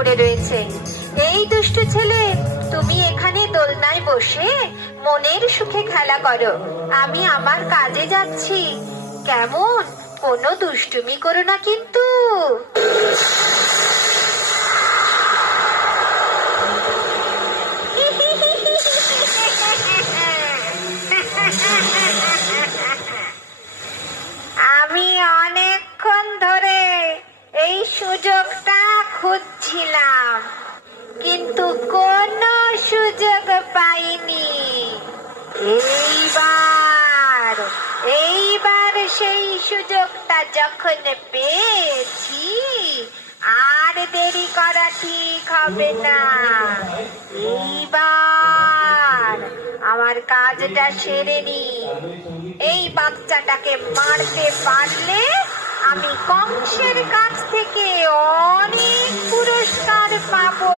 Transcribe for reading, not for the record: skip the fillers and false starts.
পড়ে রয়েছে। এই দুষ্টু ছেলে, তুমি এখানে দোলনায় বসে মনের সুখে খেলা করো, আমি আমার কাজে যাচ্ছি। কেমন? কোনো দুষ্টুমি করো না কিন্তু। আমি অনেকক্ষণ ধরে এই সুযোগটা খুঁজছিলাম, কিন্তু কোনো সুযোগ পাইনি। এইবার এইবার সেই সুযোগটা যখন পেয়েছি, আর দেরি করা ঠিক হবে না। এইবার আমার কাজটা সেরে নি। এই বাচ্চাটাকে মারতে পারলে আমি কংসের কাছ থেকে অনেক পুরস্কার পাবো।